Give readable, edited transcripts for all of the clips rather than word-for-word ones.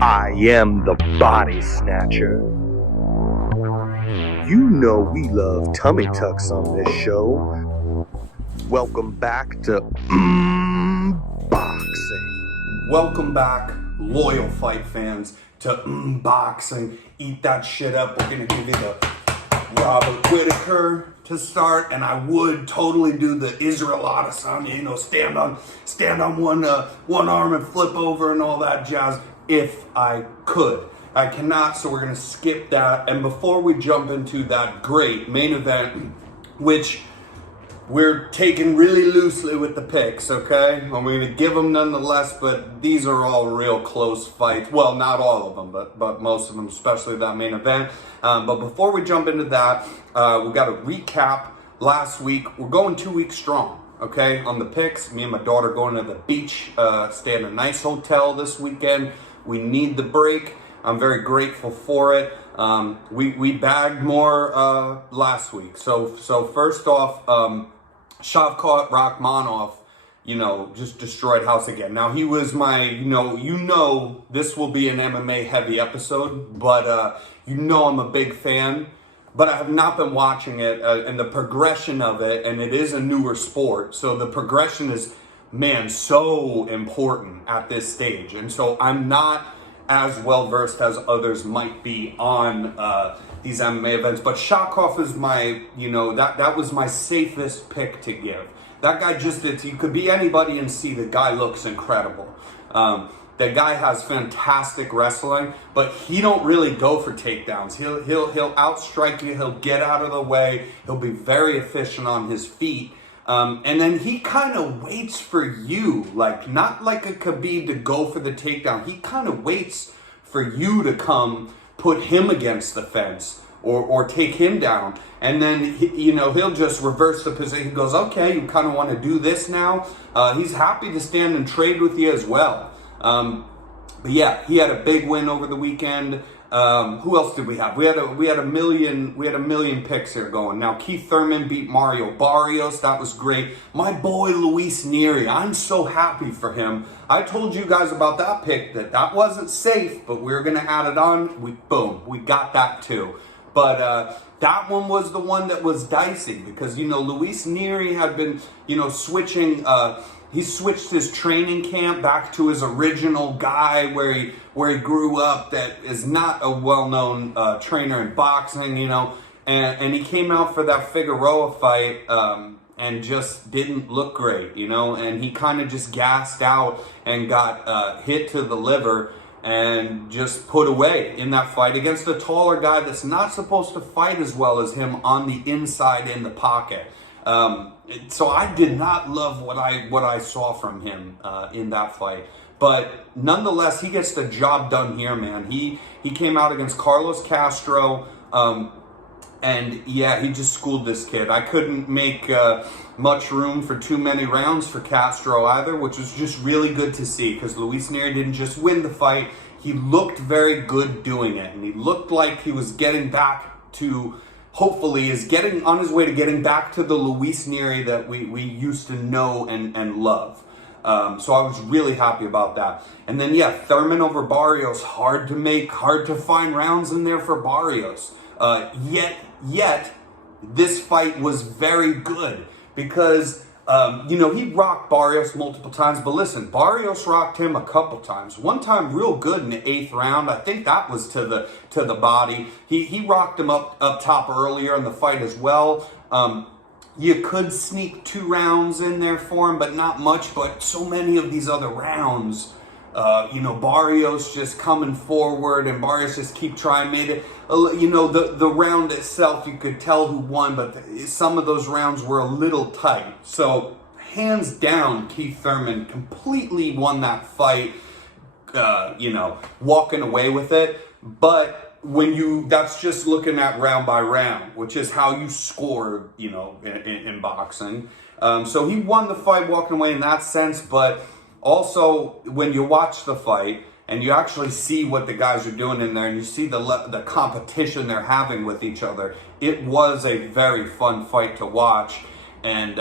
I am the body snatcher. You know we love tummy tucks on this show. Welcome back to Boxing. Welcome back, loyal fight fans, to Boxing. Eat that shit up. We're gonna give you the Robert Whittaker to start, and I would totally do the Israel Adesanya, stand on one arm and flip over and all that jazz if I could. I cannot, so we're gonna skip that. And before we jump into that great main event, which we're taking really loosely with the picks, okay? I'm going to give them nonetheless, but these are all real close fights. Well, not all of them, but most of them, especially that main event. But before we jump into that, we've got to recap last week. We're going 2 weeks strong, okay? On the picks, me and my daughter going to the beach, stay in a nice hotel this weekend. We need the break. I'm very grateful for it. We bagged more last week. So first off, Shavkat Rakhmonov, just destroyed house again. Now, he was my, this will be an MMA heavy episode, but I'm a big fan, but I have not been watching it, and the progression of it, and it is a newer sport, so the progression is, so important at this stage, and so I'm not as well versed as others might be on these MMA events, but Shavkat is my, that was my safest pick to give. That guy you could be anybody and see the guy looks incredible. The guy has fantastic wrestling, but he don't really go for takedowns. He'll outstrike you. He'll get out of the way. He'll be very efficient on his feet. And then he kind of waits for you, not like a Khabib to go for the takedown. He kind of waits for you to come put him against the fence or take him down. And then, he'll just reverse the position. He goes, okay, you kind of want to do this now? He's happy to stand and trade with you as well. But yeah, he had a big win over the weekend. Who else did we have? We had a million picks here going. Now, Keith Thurman beat Mario Barrios. That was great. My boy Luis Nery, I'm so happy for him. I told you guys about that pick that wasn't safe, but we were gonna add it on. We got that too. But that one was the one that was dicey because Luis Nery had been switching. He switched his training camp back to his original guy where he grew up. That is not a well-known trainer in boxing, and he came out for that Figueroa fight and just didn't look great, and he kind of just gassed out and got hit to the liver and just put away in that fight against a taller guy that's not supposed to fight as well as him on the inside in the pocket. So I did not love what I saw from him in that fight, but nonetheless, he gets the job done here, man. He came out against Carlos Castro, and yeah, he just schooled this kid. I couldn't make much room for too many rounds for Castro either, which was just really good to see because Luis Nery didn't just win the fight. He looked very good doing it, and he looked like he was getting back to, hopefully, is getting on his way to getting back to the Luis Nery that we used to know and love. So I was really happy about that. And then, yeah, Thurman over Barrios, hard to find rounds in there for Barrios. Yet, this fight was very good because, he rocked Barrios multiple times. But listen, Barrios rocked him a couple times. One time real good in the 8th round. I think that was to the body. He rocked him up top earlier in the fight as well. You could sneak 2 rounds in there for him, but not much. But so many of these other rounds, Barrios just coming forward and Barrios just keep trying. Made it, the round itself, you could tell who won, but some of those rounds were a little tight. So hands down, Keith Thurman completely won that fight, walking away with it. But that's just looking at round by round, which is how you score, in boxing. So he won the fight walking away in that sense, but also, when you watch the fight and you actually see what the guys are doing in there and you see the competition they're having with each other, it was a very fun fight to watch. And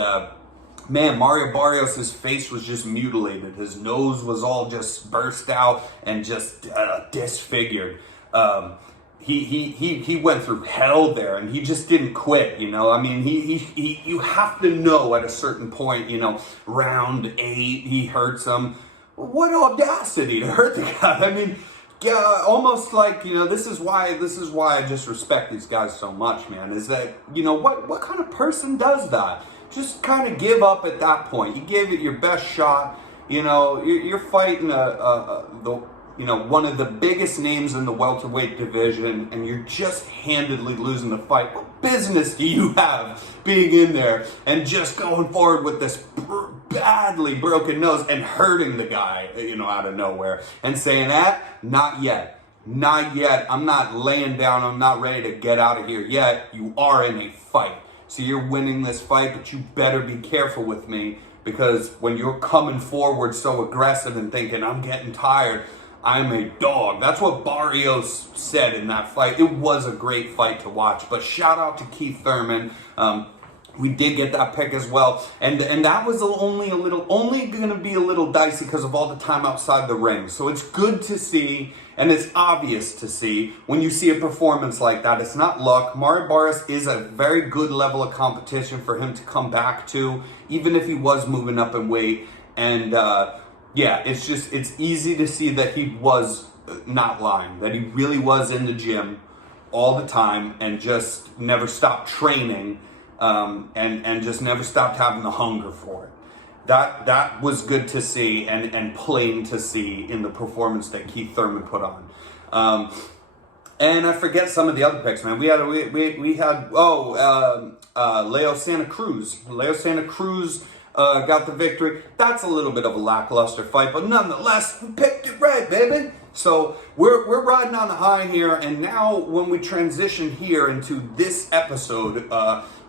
man, Mario Barrios' face was just mutilated. His nose was all just burst out and just disfigured. He went through hell there, and he just didn't quit. You know, I mean, you have to know at a certain point. You know, round 8, he hurts him. What audacity to hurt the guy! I mean, yeah, almost like, you know, this is why I just respect these guys so much, man. Is that, you know, what kind of person does that? Just kind of give up at that point. You gave it your best shot. You know, you're fighting one of the biggest names in the welterweight division, and you're just handedly losing the fight. What business do you have being in there and just going forward with this badly broken nose and hurting the guy, you know, out of nowhere and saying, not yet. Not yet. I'm not laying down. I'm not ready to get out of here yet. You are in a fight. So you're winning this fight, but you better be careful with me, because when you're coming forward so aggressive and thinking, I'm getting tired, I'm a dog. That's what Barrios said in that fight. It was a great fight to watch. But shout out to Keith Thurman. We did get that pick as well. And that was only going to be a little dicey because of all the time outside the ring. So it's good to see, and it's obvious to see when you see a performance like that. It's not luck. Mario Barrios is a very good level of competition for him to come back to, even if he was moving up in weight. And yeah, it's easy to see that he was not lying, that he really was in the gym all the time and just never stopped training, and just never stopped having the hunger for it. That was good to see and plain to see in the performance that Keith Thurman put on. And I forget some of the other picks, man. We had Leo Santa Cruz. Leo Santa Cruz got the victory. That's a little bit of a lackluster fight, but nonetheless, we picked it right, baby. So we're riding on the high here, and now when we transition here into this episode,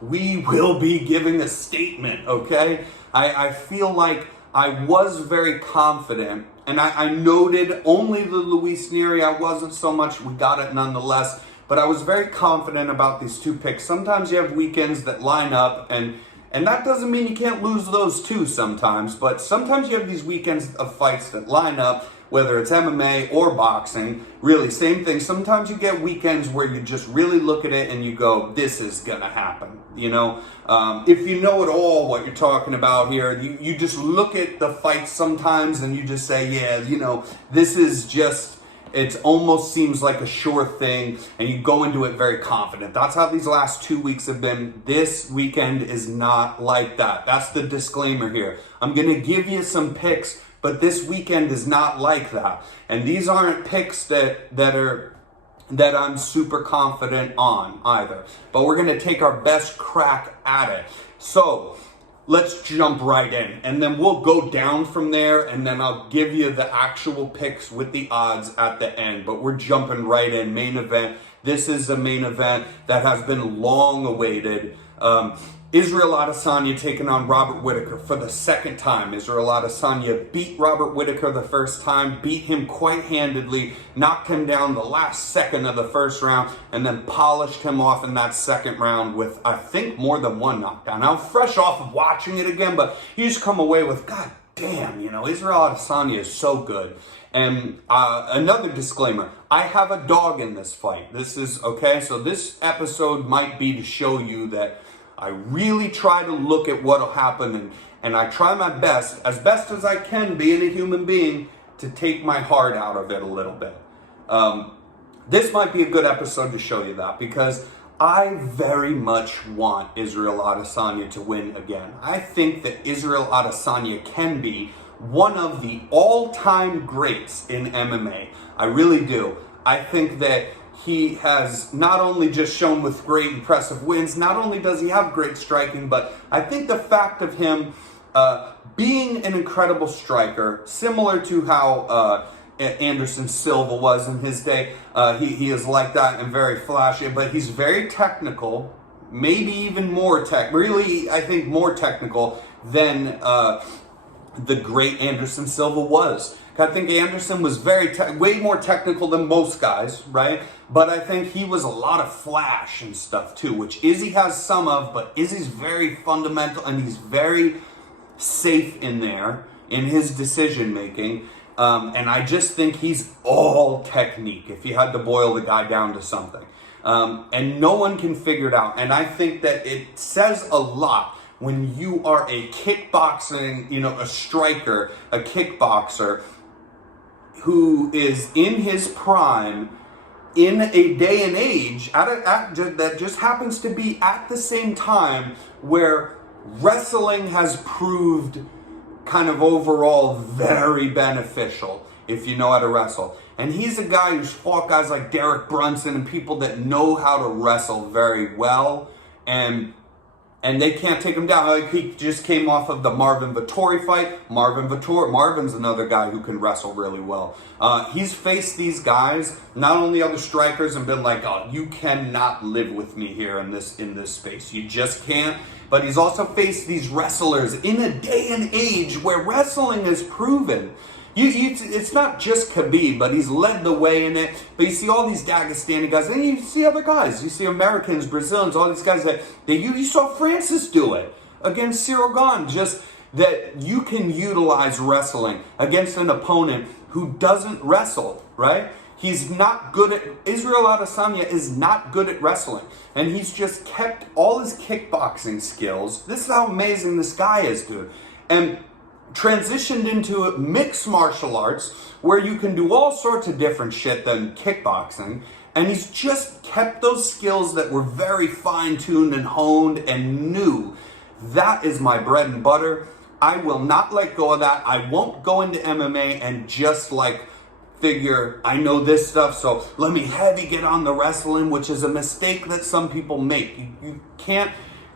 we will be giving a statement, okay? I feel like I was very confident, and I noted only the Luis Nery. I wasn't so much, we got it nonetheless, but I was very confident about these two picks. Sometimes you have weekends that line up, and that doesn't mean you can't lose those too sometimes, but sometimes you have these weekends of fights that line up, whether it's MMA or boxing, really, same thing. Sometimes you get weekends where you just really look at it and you go, this is gonna happen, you know? If you know at all what you're talking about here, you just look at the fights sometimes and you just say, yeah, you know, this is just, it almost seems like a sure thing, and you go into it very confident. That's how these last 2 weeks have been. This weekend is not like that. That's the disclaimer here. I'm gonna give you some picks, but this weekend is not like that. And these aren't picks that I'm super confident on either. But we're going to take our best crack at it. So let's jump right in. And then we'll go down from there, and then I'll give you the actual picks with the odds at the end. But we're jumping right in. Main event. This is a main event that has been long awaited. Israel Adesanya taking on Robert Whittaker for the second time. Israel Adesanya beat Robert Whittaker the first time, beat him quite handedly, knocked him down the last second of the first round, and then polished him off in that second round with, I think, more than one knockdown. Now, I'm fresh off of watching it again, but you just come away with, God damn, you know, Israel Adesanya is so good. And another disclaimer, I have a dog in this fight. This is, okay, so this episode might be to show you that I really try to look at what will happen, and I try my best as I can, being a human being, to take my heart out of it a little bit. This might be a good episode to show you that, because I very much want Israel Adesanya to win again. I think that Israel Adesanya can be one of the all-time greats in MMA. I really do. I think that he has not only just shown with great impressive wins, not only does he have great striking, but I think the fact of him being an incredible striker, similar to how Anderson Silva was in his day, he is like that and very flashy, but he's very technical, maybe even more really, I think, more technical than the great Anderson Silva was. I think Anderson was way more technical than most guys, right? But I think he was a lot of flash and stuff too, which Izzy has some of, but Izzy's very fundamental, and he's very safe in there in his decision making. And I just think he's all technique, if you had to boil the guy down to something. And no one can figure it out. And I think that it says a lot when you are a kickboxing, a striker, a kickboxer who is in his prime, in a day and age that just happens to be at the same time where wrestling has proved kind of overall very beneficial if you know how to wrestle. And he's a guy who's fought guys like Derek Brunson and people that know how to wrestle very well, and they can't take him down. Like, he just came off of the Marvin Vettori fight. Marvin's another guy who can wrestle really well. He's faced these guys, not only other strikers, and been like, oh, you cannot live with me here in this space. You just can't. But he's also faced these wrestlers in a day and age where wrestling is proven. It's not just Khabib, but he's led the way in it. But you see all these Dagestani guys, and you see other guys. You see Americans, Brazilians, all these guys that you saw Francis do it against Cyril Gane. Just that you can utilize wrestling against an opponent who doesn't wrestle, right? He's not good at, Israel Adesanya is not good at wrestling. And he's just kept all his kickboxing skills. This is how amazing this guy is, dude. And transitioned into mixed martial arts where you can do all sorts of different shit than kickboxing. And he's just kept those skills that were very fine-tuned and honed and new. That is my bread and butter. I will not let go of that. I won't go into MMA and just figure I know this stuff, so let me heavy get on the wrestling, which is a mistake that some people make. You can't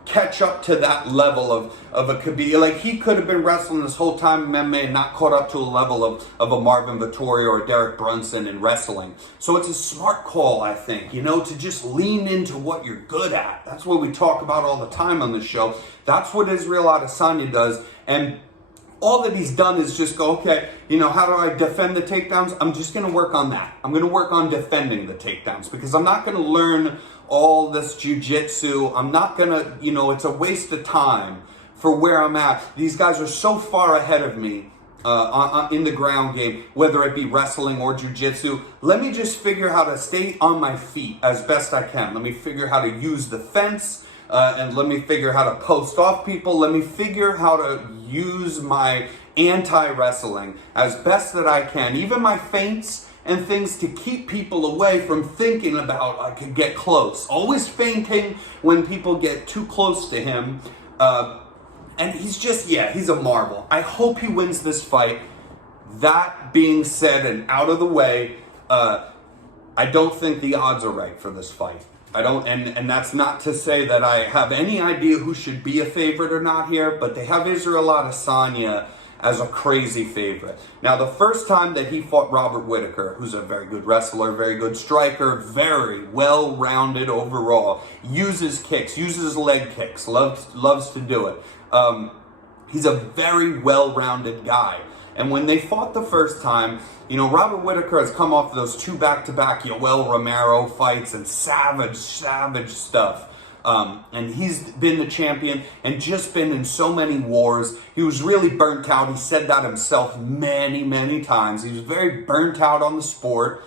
catch up to that level of a Khabib. He could have been wrestling this whole time in MMA and not caught up to a level of a Marvin Vettori or a Derek Brunson in wrestling. So it's a smart call, I think, to just lean into what you're good at. That's what we talk about all the time on the show. That's what Israel Adesanya does. And all that he's done is just go, okay, how do I defend the takedowns? I'm just going to work on that. I'm going to work on defending the takedowns because I'm not going to learn all this jiu-jitsu. I'm not going to, it's a waste of time for where I'm at. These guys are so far ahead of me in the ground game, whether it be wrestling or jiu-jitsu. Let me just figure how to stay on my feet as best I can. Let me figure how to use the fence. And let me figure how to post off people. Let me figure how to use my anti-wrestling as best that I can. Even my feints and things to keep people away from thinking about I could get close. Always feinting when people get too close to him. And he's just, he's a marvel. I hope he wins this fight. That being said and out of the way, I don't think the odds are right for this fight. I don't, and that's not to say that I have any idea who should be a favorite or not here, but they have Israel Adesanya as a crazy favorite. Now, the first time that he fought Robert Whittaker, who's a very good wrestler, very good striker, very well-rounded overall, uses kicks, uses leg kicks, loves to do it. He's a very well-rounded guy. And when they fought the first time, Robert Whittaker has come off those two back-to-back Yoel Romero fights and savage stuff. And he's been the champion and just been in so many wars. He was really burnt out. He said that himself many, many times. He was very burnt out on the sport.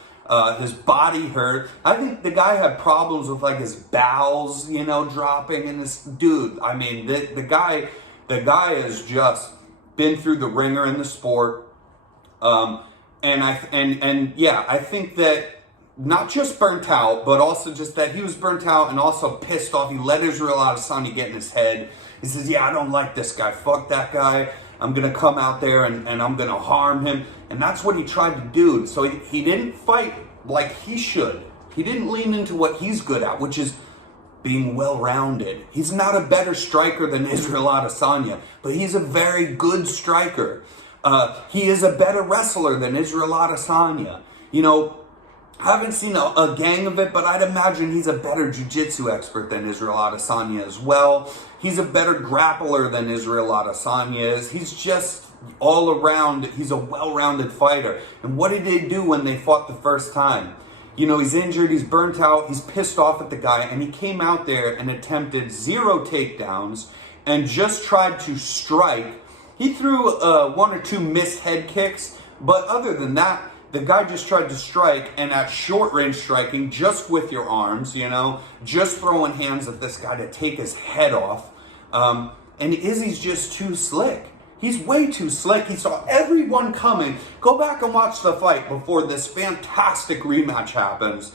His body hurt. I think the guy had problems with his bowels, dropping. And this dude, I mean, the guy has just been through the ringer in the sport. I think that not just burnt out, but also just that he was burnt out and also pissed off. He let Israel Adesanya get in his head. He says, I don't like this guy. Fuck that guy. I'm going to come out there and I'm going to harm him. And that's what he tried to do. So he didn't fight like he should. He didn't lean into what he's good at, which is being well-rounded. He's not a better striker than Israel Adesanya, but he's a very good striker. He is a better wrestler than Israel Adesanya. I haven't seen a gang of it, but I'd imagine he's a better jiu-jitsu expert than Israel Adesanya as well. He's a better grappler than Israel Adesanya is. He's just all around, he's a well-rounded fighter. And what did they do when they fought the first time? He's injured, he's burnt out, he's pissed off at the guy, and he came out there and attempted 0 takedowns and just tried to strike He threw one or two missed head kicks, but other than that, the guy just tried to strike, and at short range striking, just with your arms, just throwing hands at this guy to take his head off. And Izzy's just too slick. He's way too slick. He saw everyone coming. Go back and watch the fight before this fantastic rematch happens.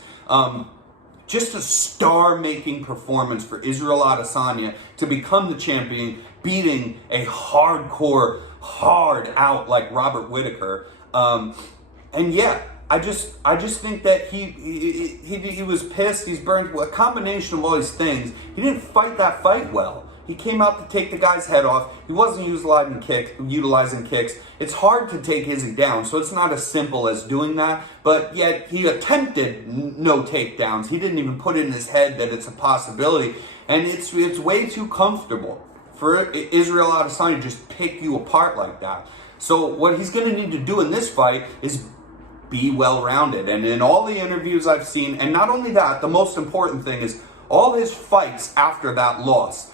Just a star-making performance for Israel Adesanya to become the champion, beating a hardcore, hard out like Robert Whittaker. And yeah, I just think that he was pissed. He's burned. A combination of all these things. He didn't fight that fight well. He came out to take the guy's head off. He wasn't utilizing kicks. It's hard to take Izzy down, so it's not as simple as doing that. But yet he attempted no takedowns. He didn't even put it in his head that it's a possibility. And it's way too comfortable for Israel Adesanya to just pick you apart like that. So what he's going to need to do in this fight is be well-rounded. And in all the interviews I've seen, and not only that, the most important thing is all his fights after that loss.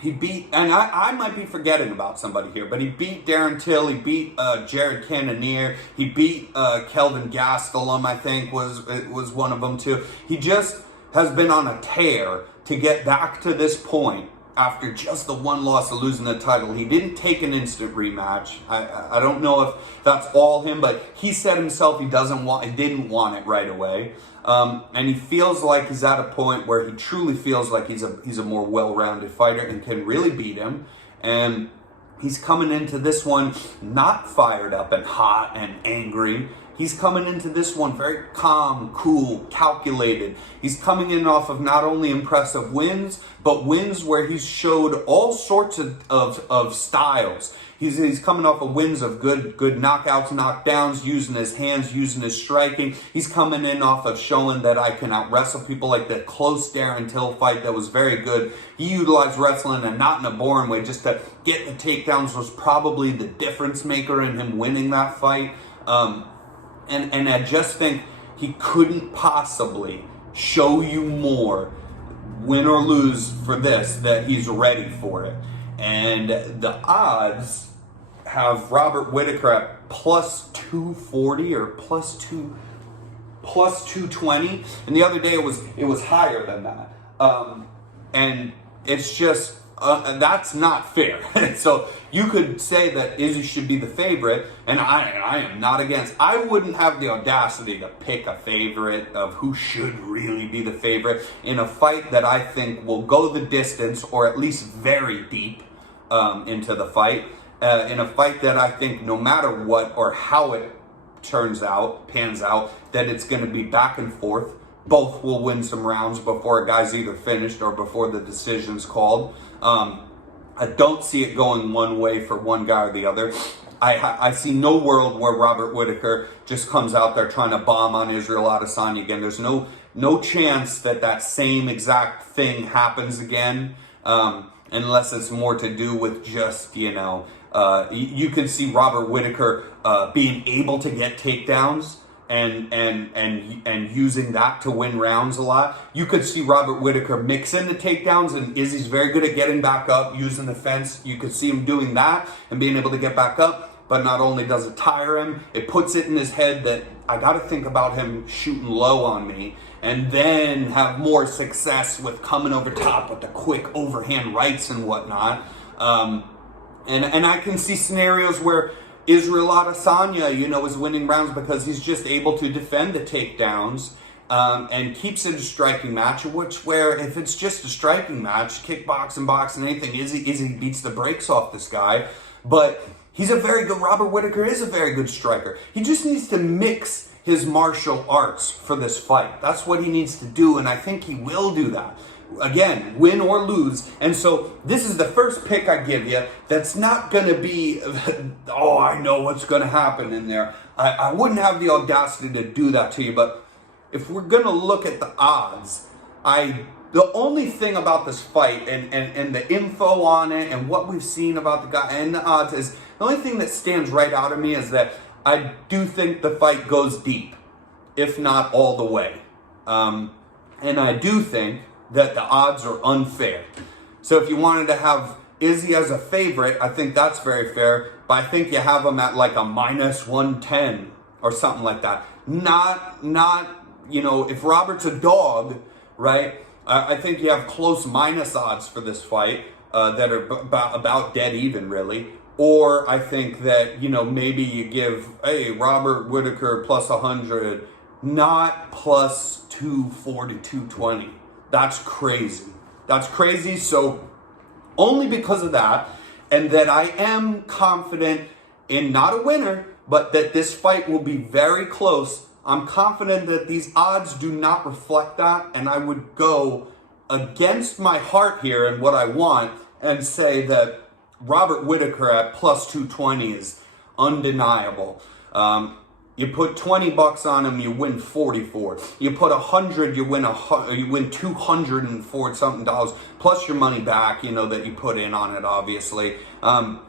He beat, and I might be forgetting about somebody here, but he beat Darren Till, he beat Jared Cannonier, he beat Kelvin Gastelum, I think was one of them too. He just has been on a tear to get back to this point after just the one loss of losing the title. He didn't take an instant rematch. I don't know if that's all him, but he said himself he didn't want it right away. And he feels like he's at a point where he truly feels like he's a more well-rounded fighter and can really beat him. And he's coming into this one not fired up and hot and angry. He's coming into this one very calm, cool, calculated. He's coming in off of not only impressive wins, but wins where he's showed all sorts of styles. He's coming off of wins of good knockouts, knockdowns, using his hands, using his striking. He's coming in off of showing that I can out-wrestle people, like that close Darren Till fight that was very good. He utilized wrestling and not in a boring way. Just to get the takedowns was probably the difference maker in him winning that fight. And I just think he couldn't possibly show you more, win or lose for this, that he's ready for it. And the odds have Robert Whittaker at plus 240 or plus 220. And the other day it was higher than that. And it's just that's not fair. So you could say that Izzy should be the favorite, and I am not against. I wouldn't have the audacity to pick a favorite of who should really be the favorite in a fight that I think will go the distance, or at least very deep into the fight. In a fight that I think no matter what or how it pans out, that it's going to be back and forth. Both will win some rounds before a guy's either finished or before the decision's called. I don't see it going one way for one guy or the other. I see no world where Robert Whittaker just comes out there trying to bomb on Israel Adesanya again. There's no chance that same exact thing happens again, unless it's more to do with just, you can see Robert Whittaker being able to get takedowns and using that to win rounds a lot. You could see Robert Whittaker mix in the takedowns, and Izzy's very good at getting back up, using the fence. You could see him doing that and being able to get back up. But not only does it tire him, it puts it in his head that I got to think about him shooting low on me, and then have more success with coming over top with the quick overhand rights and whatnot. And I can see scenarios where Israel Adesanya, is winning rounds because he's just able to defend the takedowns and keeps it a striking match, where if it's just a striking match, kickboxing, boxing, anything, Izzy beats the brakes off this guy. But Robert Whittaker is a very good striker. He just needs to mix his martial arts for this fight. That's what he needs to do, and I think he will do that. Again, win or lose. And so this is the first pick I give you that's not going to be, oh, I know what's going to happen in there. I wouldn't have the audacity to do that to you, but if we're going to look at the odds, the only thing about this fight and the info on it and what we've seen about the guy and the odds is, the only thing that stands right out of me is that I do think the fight goes deep, if not all the way. And I do think that the odds are unfair. So if you wanted to have Izzy as a favorite, I think that's very fair, but I think you have him at like a minus 110 or something like that. Not, if Robert's a dog, right, I think you have close minus odds for this fight that are about dead even, really. Or I think that, maybe you give, Robert Whittaker plus 100, not plus 240, 220. That's crazy. That's crazy. So only because of that, and that I am confident in not a winner, but that this fight will be very close. I'm confident that these odds do not reflect that, and I would go against my heart here and what I want and say that Robert Whittaker at plus 220 is undeniable. You put $20 on him, you win 44. You put 100, you win 204 something dollars plus your money back, that you put in on it, obviously. And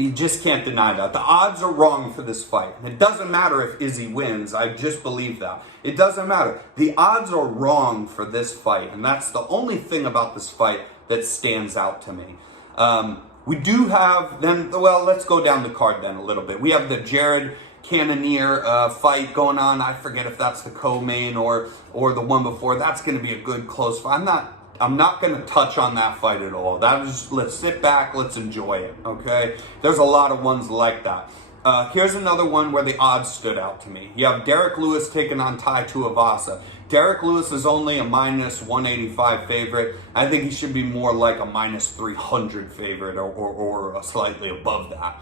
you just can't deny that. The odds are wrong for this fight. It doesn't matter if Izzy wins. I just believe that. It doesn't matter. The odds are wrong for this fight, and that's the only thing about this fight that stands out to me. We do have let's go down the card then a little bit. We have the Jared Cannonier fight going on. I forget if that's the co-main or the one before. That's going to be a good close fight. I'm not going to touch on that fight at all. Let's sit back, let's enjoy it, okay? There's a lot of ones like that. Here's another one where the odds stood out to me. You have Derek Lewis taking on Tai Tuivasa. Derek Lewis is only a minus 185 favorite. I think he should be more like a minus 300 favorite or slightly above that.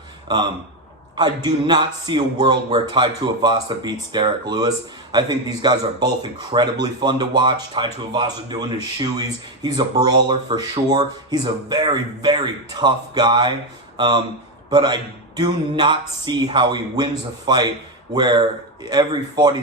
I do not see a world where Tai Tuivasa beats Derek Lewis. I think these guys are both incredibly fun to watch. Tai Tuivasa doing his shoeies. He's a brawler for sure. He's a very, very tough guy. But I do not see how he wins a fight where every fight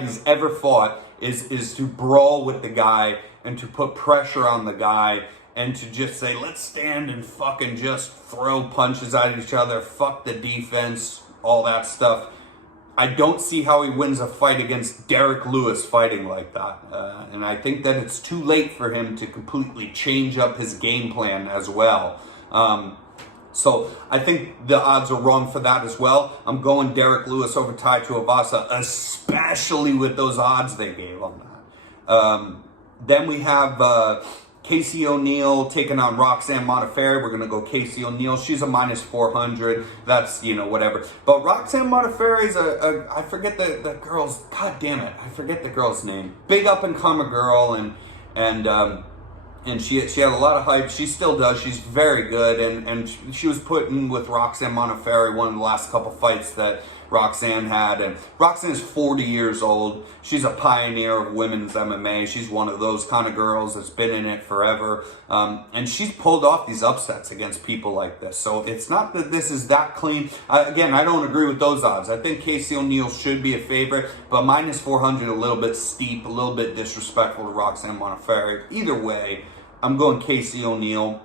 he's ever fought is to brawl with the guy and to put pressure on the guy and to just say, let's stand and fucking just throw punches at each other, fuck the defense, all that stuff. I don't see how he wins a fight against Derek Lewis fighting like that. And I think that it's too late for him to completely change up his game plan as well. So I think the odds are wrong for that as well. I'm going Derek Lewis over Tai Tuivasa, especially with those odds they gave on that. Then we have Casey O'Neill taking on Roxanne Modafferi. We're going to go Casey O'Neill. She's a minus 400. That's, whatever. But Roxanne Modafferi is I forget the girl's, god damn it, I forget the girl's name. Big up-and-comer girl, and she had a lot of hype. She still does. She's very good, and she was put in with Roxanne Modafferi, one of the last couple fights that Roxanne had. And Roxanne is 40 years old. She's a pioneer of women's MMA. She's one of those kind of girls that's been in it forever. And she's pulled off these upsets against people like this. So it's not that this is that clean. Again, I don't agree with those odds. I think Casey O'Neill should be a favorite, but minus 400 a little bit steep, a little bit disrespectful to Roxanne Modafferi. Either way, I'm going Casey O'Neill.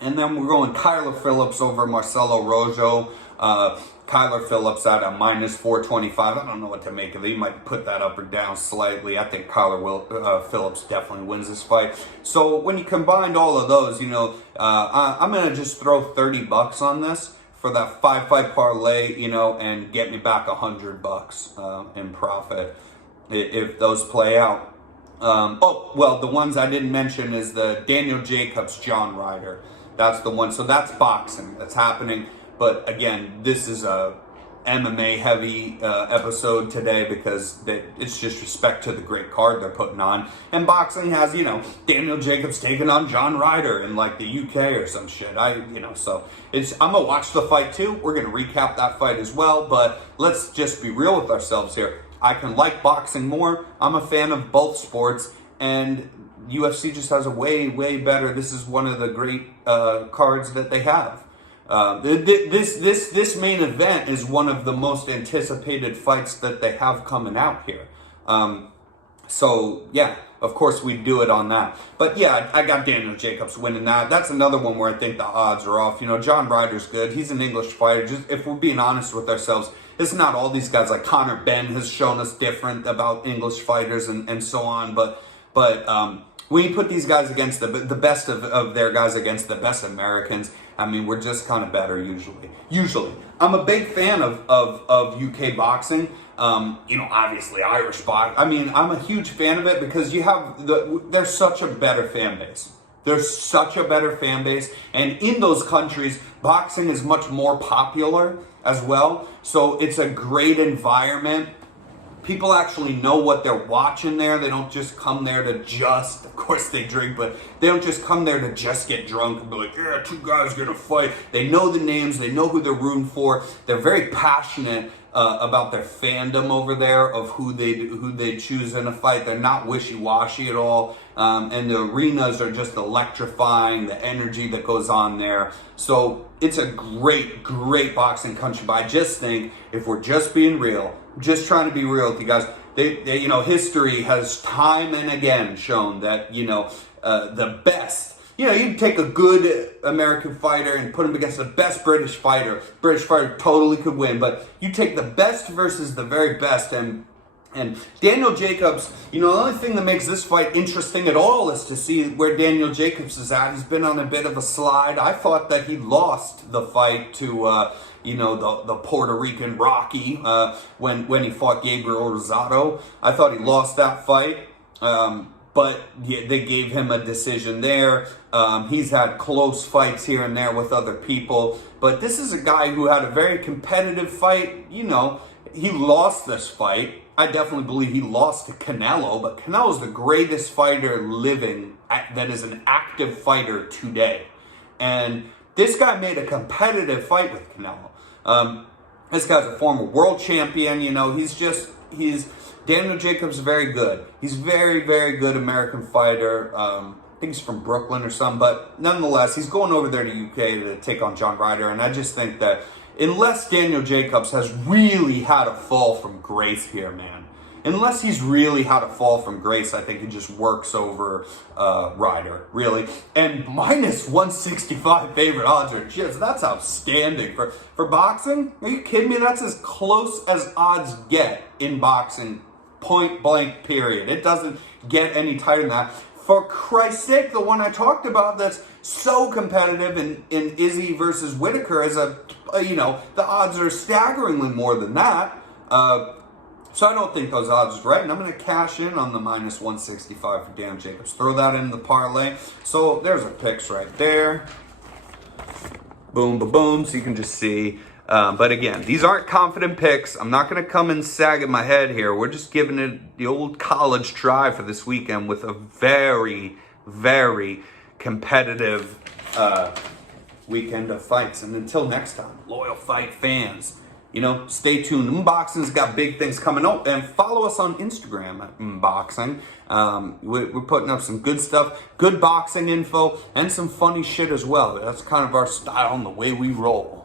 And then we're going Kyler Phillips over Marcelo Rojo. Kyler Phillips at a minus 425. I don't know what to make of it. He might put that up or down slightly. I think Kyler Phillips definitely wins this fight. So when you combined all of those, I'm going to just throw $30 on this for that 5-fight parlay, and get me back $100 in profit if those play out. The ones I didn't mention is the Daniel Jacobs, John Ryder. That's the one. So that's boxing. That's happening. But again, this is a MMA heavy episode today because it's just respect to the great card they're putting on. And boxing has, Daniel Jacobs taking on John Ryder in like the UK or some shit. So I'm gonna watch the fight too. We're gonna recap that fight as well. But let's just be real with ourselves here. I can like boxing more. I'm a fan of both sports, and UFC just has a way, way better. This is one of the great cards that they have. This main event is one of the most anticipated fights that they have coming out here. So yeah, of course we do it on that. But yeah, I got Daniel Jacobs winning that. That's another one where I think the odds are off. John Ryder's good. He's an English fighter. Just if we're being honest with ourselves, it's not all these guys. Like Conor Ben has shown us different about English fighters and so on. But when you put these guys against the best of their guys against the best Americans, I mean, we're just kind of better usually. I'm a big fan of UK boxing. Obviously Irish boxing. I mean, I'm a huge fan of it because there's such a better fan base. There's such a better fan base. And in those countries, boxing is much more popular as well. So it's a great environment. People actually know what they're watching there. They don't just come there to of course they drink, but they don't just come there to just get drunk and be like, yeah, two guys gonna fight. They know the names, they know who they're rooting for. They're very passionate about their fandom over there of who they choose in a fight. They're not wishy-washy at all. And the arenas are just electrifying, the energy that goes on there. So it's a great, great boxing country. But I just think if we're just being real, just trying to be real with you guys, history has time and again shown that, the best, you take a good American fighter and put him against the best British fighter totally could win. But you take the best versus the very best, and Daniel Jacobs, the only thing that makes this fight interesting at all is to see where Daniel Jacobs is at. He's been on a bit of a slide. I thought that he lost the fight to, the Puerto Rican Rocky when he fought Gabriel Rosado. I thought he lost that fight. But yeah, they gave him a decision there. He's had close fights here and there with other people. But this is a guy who had a very competitive fight. He lost this fight. I definitely believe he lost to Canelo. But Canelo's the greatest fighter living that is an active fighter today. And this guy made a competitive fight with Canelo. This guy's a former world champion. Daniel Jacobs is very good. He's very, very good American fighter. I think he's from Brooklyn or something. But nonetheless, he's going over there to UK to take on John Ryder. And I just think that unless Daniel Jacobs has really had a fall from grace here, man. Unless he's really had a fall from grace, I think he just works over Ryder, really. And minus 165 favorite odds are just, that's outstanding. For boxing, are you kidding me? That's as close as odds get in boxing, point blank, period. It doesn't get any tighter than that. For Christ's sake, the one I talked about that's so competitive in Izzy versus Whittaker is the odds are staggeringly more than that. So I don't think those odds are right, and I'm going to cash in on the minus 165 for Dan Jacobs. Throw that in the parlay. So there's our picks right there. Boom, boom, boom. So you can just see. But again, these aren't confident picks. I'm not going to come and sag at my head here. We're just giving it the old college try for this weekend with a very, very competitive weekend of fights. And until next time, loyal fight fans, stay tuned. Unboxing's got big things coming up. And follow us on Instagram at Unboxing. We're putting up some good stuff, good boxing info, and some funny shit as well. That's kind of our style and the way we roll.